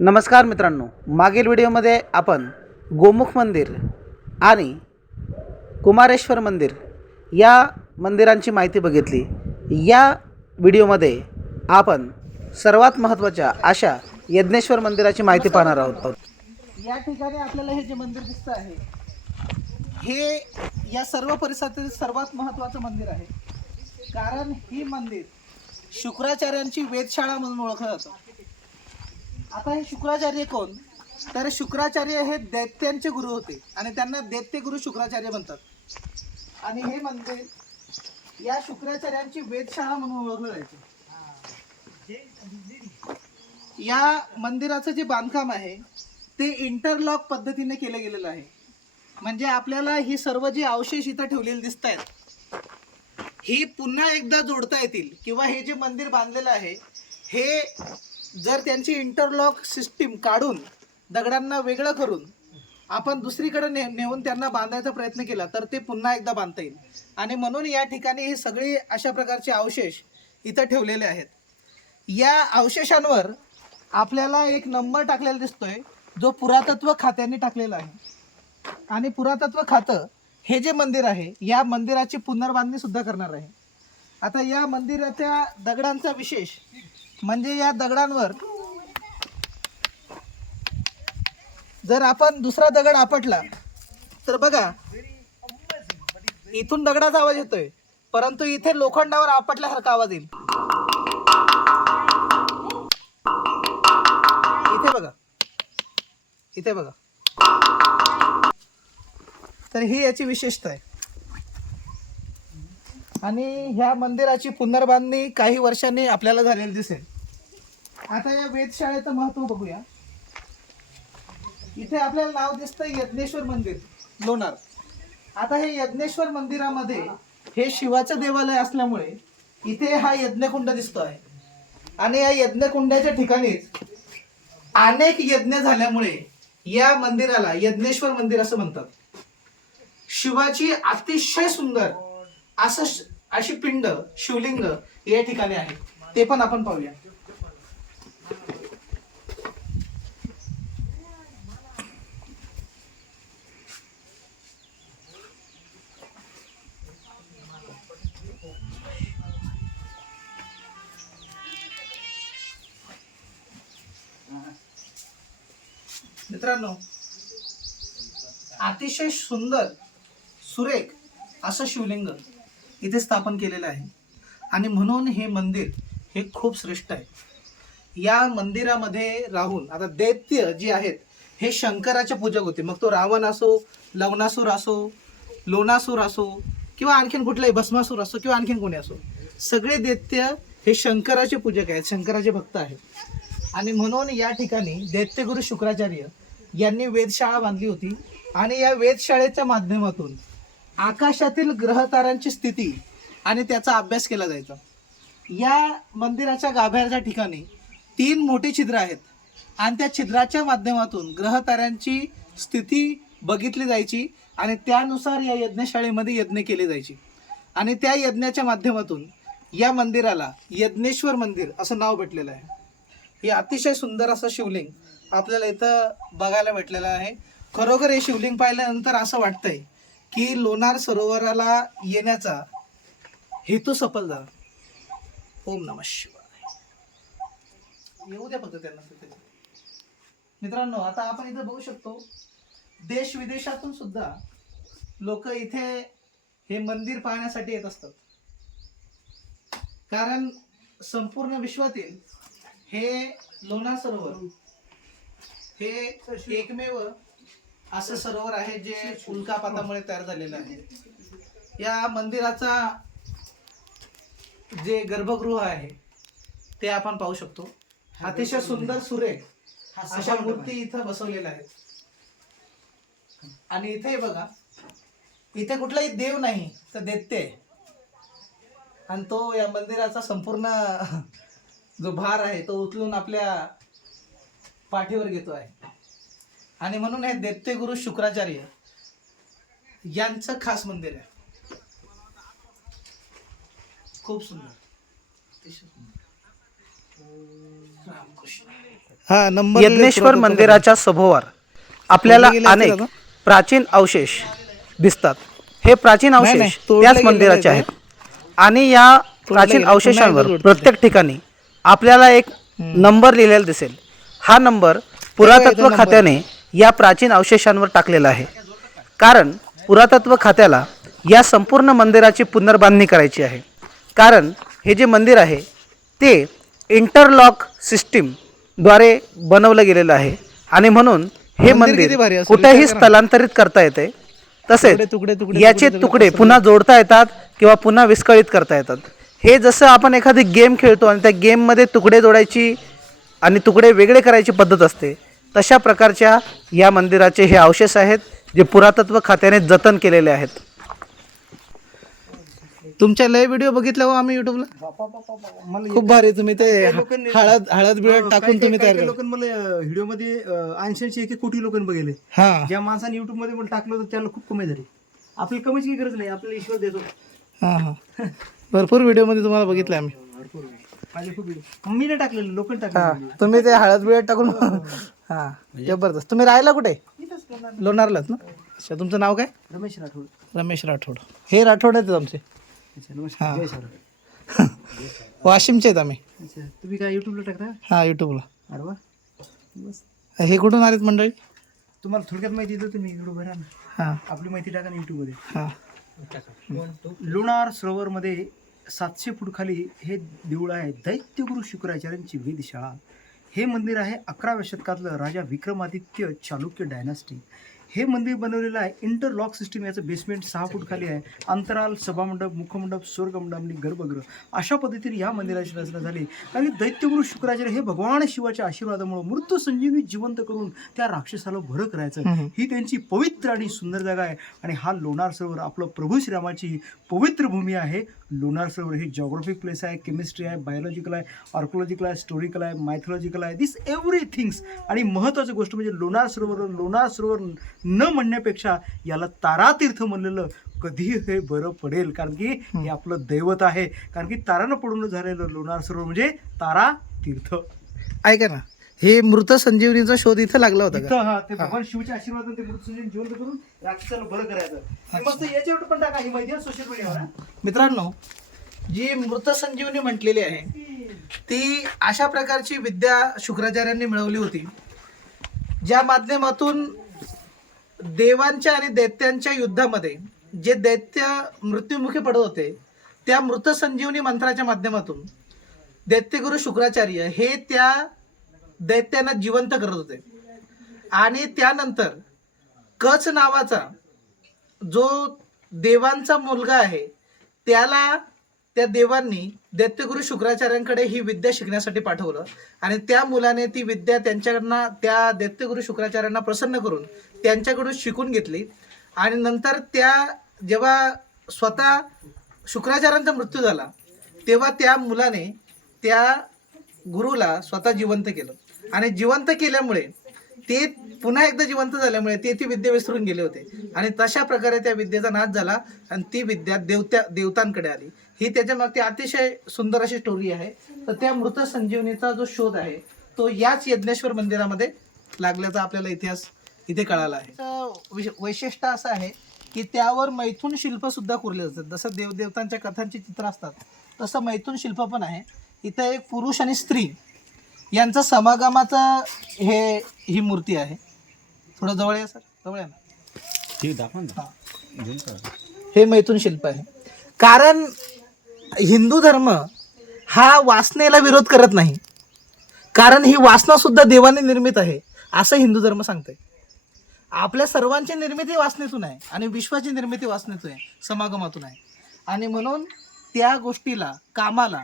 नमस्कार मित्रांनो मागील व्हिडिओमध्ये आपण गोमुख मंदिर आणि कुमारेश्वर मंदिर या मंदिरांची माहिती बघितली. या व्हिडिओमध्ये आपण सर्वात महत्त्वाच्या अशा यज्ञेश्वर मंदिराची माहिती पाहणार आहोत. या ठिकाणी आपल्याला हे जे मंदिर दिसतं आहे हे या सर्व परिसरातील सर्वात महत्त्वाचं मंदिर आहे. कारण ही मंदिर शुक्राचार्यांची वेधशाळा म्हणून ओळखलं जातं. आता हे शुक्राचार्य कोण? तर शुक्राचार्य हे दैत्यांचे गुरु होते. आणि त्यांना दैत्य गुरु शुक्राचार्य म्हणतात. आणि हे मंदिर या शुक्राचार्यांची वेधशाळा म्हणून ओळखलं जायचं. या मंदिराचं जे बांधकाम आहे ते इंटरलॉक पद्धतीने केलं गेलेलं आहे. म्हणजे आपल्याला ही सर्व जी अवशेष इथं ठेवलेली दिसत आहेत ही पुन्हा एकदा जोडता येतील किंवा हे जे मंदिर बांधलेलं आहे हे जर त्यांची इंटरलॉक सिस्टीम काढून दगडांना वेगळं करून आपण दुसरीकडे ने नेऊन त्यांना बांधायचा प्रयत्न केला तर ते पुन्हा एकदा बांधता येईल. आणि म्हणून या ठिकाणी हे सगळे अशा प्रकारचे अवशेष इथं ठेवलेले आहेत. या अवशेषांवर आपल्याला एक नंबर टाकलेला दिसतोय जो पुरातत्व खात्याने टाकलेला आहे. आणि पुरातत्व खातं हे जे मंदिर आहे या मंदिराची पुनर्बांधणी सुद्धा करणार आहे. आता या मंदिराच्या दगडांचा विशेष म्हणजे या दगडांवर जर आपण दुसरा दगड आपटला तर बघा इथून दगडाचा आवाज येतोय परंतु इथे लोखंडावर आपटल्यासारखा आवाज येईल. इथे बघा. इथे बघा. तर ही याची विशेषता आहे. आणि ह्या मंदिराची पुनर्बांधणी काही वर्षांनी आपल्याला झालेली दिसेल. आता या वेधशाळेचं महत्त्व बघूया. इथे आपल्याला नाव दिसतं यज्ञेश्वर मंदिर लोणार. आता हे यज्ञेश्वर मंदिरामध्ये हे शिवाचं देवालय असल्यामुळे इथे हा यज्ञकुंड दिसतो आहे आणि या यज्ञकुंडाच्या ठिकाणीच अनेक यज्ञ झाल्यामुळे या मंदिराला यज्ञेश्वर मंदिर असं म्हणतात. शिवाची अतिशय सुंदर असं श- अशी पिंड शिवलिंग या ठिकाणी आहे. ते पण आपण पाहूया. मित्रांनो अतिशय सुंदर सुरेख असं शिवलिंग. इथे स्थापन केलेलं आहे. आणि म्हणून हे मंदिर हे खूप श्रेष्ठ आहे. या मंदिरामध्ये राहून आता दैत्य जे आहेत हे शंकराचे पूजक होते. मग तो रावण असो लवणासूर असो लोणासूर असो किंवा आणखीन कुठलाही भस्मासूर असो किंवा आणखीन कोणी असो सगळे दैत्य हे शंकराचे पूजक आहेत शंकराचे भक्त आहेत. आणि म्हणून या ठिकाणी दैत्यगुरु शुक्राचार्य यांनी वेधशाळा बांधली होती. आणि या वेधशाळेच्या माध्यमातून आकाशातील ग्रहतारांची स्थिती आणि त्याचा अभ्यास केला जायचा. या मंदिराच्या गाभ्याच्या ठिकाणी तीन मोठी छिद्र आहेत. आणि त्या छिद्राच्या माध्यमातून ग्रहताऱ्यांची स्थिती बघितली जायची आणि त्यानुसार या यज्ञशाळेमध्ये यज्ञ केले जायचे. आणि त्या यज्ञाच्या माध्यमातून या मंदिराला यज्ञेश्वर मंदिर असं नाव भेटलेलं आहे. हे अतिशय सुंदर असं शिवलिंग आपल्याला इथं बघायला भेटलेलं आहे. खरोखर हे शिवलिंग पाहिल्यानंतर असं वाटतंय की लोणार सरोवराला येण्याचा हेतू सफल झाला. ओम नम शिवाय. येऊ द्या फक्त त्यांना मित्रांनो आता आपण इथं बघू शकतो देश विदेशातून सुद्धा लोक इथे हे मंदिर पाहण्यासाठी येत असतात. कारण संपूर्ण विश्वातील हे लोणार सरोवर हे एकमेव असं सरोवर आहे जे उल्कापातामुळे तयार झालेलं आहे. या मंदिराचा जे गर्भगृह आहे ते आपण पाहू शकतो. अतिशय सुंदर सुरेख अशा मूर्ती इथं बसवलेल्या आहेत. आणि इथे बघा इथे कुठलाही देव नाही तर आहे आणि तो या मंदिराचा संपूर्ण जो भार आहे तो उचलून आपल्या पाठीवर घेतो आहे. आणि म्हणून हे दैत्यगुरु शुक्राचार्य यांचं खास मंदिर आहे. खूप सुंदर. हा यज्ञेश्वर मंदिराच्या सभोवार आपल्याला अनेक? प्राचीन अवशेष दिसतात. हे प्राचीन अवशेष त्याच मंदिराचे आहेत. आणि या प्राचीन अवशेषांवर प्रत्येक ठिकाणी आपल्याला एक नंबर लिहिलेला दिसेल. हा नंबर पुरातत्व. खात्याने या प्राचीन अवशेषांवर टाकलेला आहे. कारण पुरातत्व खात्याला या संपूर्ण मंदिराची पुनर्बांधणी करायची आहे. कारण हे जे मंदिर आहे ते इंटरलॉक सिस्टीमद्वारे बनवलं गेलेलं आहे. आणि म्हणून हे मंदिर कुठेही. स्थलांतरित करता येते. तसेच याचे तुकडे, तुकडे. पुन्हा जोडता येतात किंवा पुन्हा विस्कळीत करता येतात. हे जसं आपण एखादी गेम खेळतो आणि त्या गेममध्ये तुकडे जोडायची आणि तुकडे वेगळे करायची पद्धत असते तशा प्रकारच्या या मंदिराचे हे अवशेष आहेत जे पुरातत्व खात्याने जतन केलेले आहेत. तुमच्या लय व्हिडिओ बघितले हो आम्ही युट्यूबला खूप भारी तुम्ही ते हळद हळद बिळद टाकून तुम्ही तयार लोक मला व्हिडिओमध्ये ऐंशी एक कोटी लोकांनी बघितले. हा. ज्या माणसाने युट्यूबमध्ये मला टाकलं होतं त्याला खूप कमाई झाली. आपली कमाईची काही गरज नाही आपल्याला ईश्वर देतो. हा हा. भरपूर व्हिडिओमध्ये तुम्हाला बघितलं आम्ही. व्हिडिओ मी नाही टाकलेलं लोकांनी हा. टाकले तुम्ही ते हळद बिळद टाकून हा जबरदस्त. तुम्ही राहिला कुठे? लोणारलाच ना? अच्छा तुमचं नाव काय? रमेश राठोड. रमेश राठोड. हे राठोड आहेत आमचे. वाशिमचे आहेत आम्ही. अच्छा तुम्ही काय युट्यूबला टाकता? हा युट्यूबला अरे वा. बस. हे कुठून आलेत मंडळी? तुम्हाला थोडक्यात माहिती देतो तुम्ही युट्यूब ना. हा. आपली माहिती टाका ना युट्यूबमध्ये. हा. लोणार सरोवर मध्ये सातशे फूट खाली हे देऊळ आहे. दैत्यगुरु शुक्राचार्यांची वेधशाळा. हे मंदिर आहे अकराव्या शतकातलं राजा विक्रमादित्य चालुक्य डायनास्टी हे मंदिर बनवलेलं आहे. इंटरलॉक सिस्टीम याचं बेसमेंट सहा फूट खाली आहे. अंतराल सभामंडप मुखमंडप स्वर्गमंडप आणि गर्भगृह. अशा पद्धतीने या मंदिराची रचना झाली. आणि दैत्यगुरु शुक्राचार्य हे भगवान शिवाच्या आशीर्वादामुळे मृत्यू संजीवनी जिवंत करून त्या राक्षसाला भरं करायचं. ही त्यांची पवित्र आणि सुंदर जागा आहे. आणि हा लोणार सरोवर आपलं प्रभू श्रीरामाची पवित्र भूमी आहे. लोणार सरोवर हे जॉग्राफिक प्लेस आहे केमिस्ट्री आहे बायोलॉजिकल आहे आर्कोलॉजिकल आहे स्टोरिकल आहे मायथॉलॉजिकल आहे. दिस एव्हरीथिंग्स आणि महत्त्वाची गोष्ट म्हणजे लोणार सरोवर लोणार सरोवर न म्हणण्यापेक्षा याला तारातीर्थ म्हणलेलं कधी हे बरं पडेल. कारण की हे आपलं दैवत आहे. कारण की तारानं पडून झालेलं लोणार सरोवर म्हणजे तारा तीर्थ ऐका ना हे मृत संजीवनीचा शोध इथं लागला होता का? इथं हा ते भगवान शिवच्या आशीर्वादाने ते मृत्यूंजय जिवंत करून राक्षसाला बरं करायचं. हे. मस्त याच्यावर पण टाका ही माहिती सोशल मीडियावर हा. मित्रांनो जी मृत संजीवनी म्हटलेली आहे ती अशा प्रकारची विद्या शुक्राचार्यांनी मिळवली होती ज्या माध्यमातून देवांच्या आणि दैत्यांच्या युद्धामध्ये जे दैत्य मृत्युमुखी पडत होते त्या मृत संजीवनी मंत्राच्या माध्यमातून दैत्यगुरु शुक्राचार्य हे त्या दैत्यांना जिवंत करत होते. आणि त्यानंतर कच नावाचा जो देवांचा मुलगा आहे त्याला त्या देवांनी दैत्यगुरु शुक्राचार्यांकडे ही विद्या शिकण्यासाठी पाठवलं. आणि त्या मुलाने ती विद्या त्यांच्याकडनं त्या दैत्यगुरु शुक्राचार्यांना प्रसन्न करून त्यांच्याकडून शिकून घेतली. आणि नंतर त्या जेव्हा स्वतः शुक्राचार्यांचा मृत्यू झाला तेव्हा त्या मुलाने त्या गुरुला स्वतः जिवंत केलं. आणि जिवंत केल्यामुळे ते पुन्हा एकदा जिवंत झाल्यामुळे ते ती विद्या विसरून गेले होते. आणि तशा प्रकारे त्या विद्येचा नाश झाला आणि ती विद्या देवत्या देवतांकडे आली. ही त्याच्या मागची अतिशय सुंदर अशी स्टोरी आहे. तर त्या मृत संजीवनीचा जो शोध आहे तो याच यज्ञेश्वर मंदिरामध्ये लागल्याचा आपल्याला इतिहास इथे कळाला आहे. वैशिष्ट्य असं आहे की त्यावर मैथून शिल्प सुद्धा कोरले जातात. जसं देवदेवतांच्या कथांची चित्र असतात तसं मैथून शिल्प पण आहे. इथं एक पुरुष आणि स्त्री यांचा समागमाचा हे ही मूर्ती आहे. थोडं जवळ या सर. जवळ या ना. हा. हे मैथून शिल्प आहे. कारण हिंदू धर्म हा वासनेला विरोध करत नाही. कारण ही वासनासुद्धा देवाने निर्मित आहे असं हिंदू धर्म सांगते आपल्या सर्वांची निर्मिती वासनेतून आहे आणि विश्वाची निर्मिती वासनेतून आहे समागमातून आहे. आणि म्हणून त्या गोष्टीला कामाला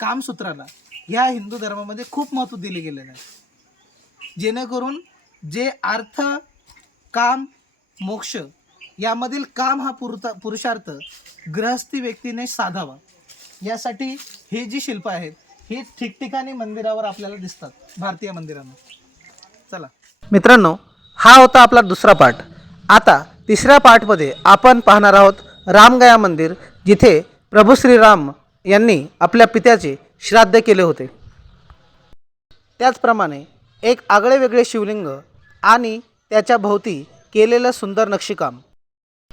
कामसूत्राला ह्या हिंदू धर्मामध्ये खूप महत्त्व दिले गेलेलं आहे. जेणेकरून जे अर्थ काम मोक्ष यामधील काम हा पुरता पुरुषार्थ गृहस्थी व्यक्तीने साधावा. यासाठी हे जी शिल्प आहेत ही ठिकठिकाणी मंदिरावर आपल्याला दिसतात भारतीय मंदिरांना. चला. मित्रांनो हा होता आपला दुसरा पार्ट आता तिसऱ्या पार्टमध्ये आपण पाहणार आहोत रामगया मंदिर जिथे प्रभू श्रीराम यांनी आपल्या पित्याचे श्राद्ध केले होते. त्याचप्रमाणे एक आगळे वेगळे शिवलिंग आणि त्याच्या भोवती केलेलं सुंदर नक्षीकाम.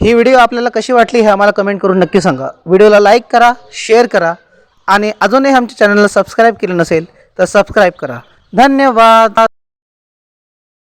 ही व्हिडिओ आपल्याला कशी वाटली हे आम्हाला कमेंट करून नक्की सांगा. व्हिडिओला लाईक करा शेअर करा आणि अजूनही आमच्या चॅनलला सबस्क्राईब केलं नसेल तर सबस्क्राईब करा. धन्यवाद.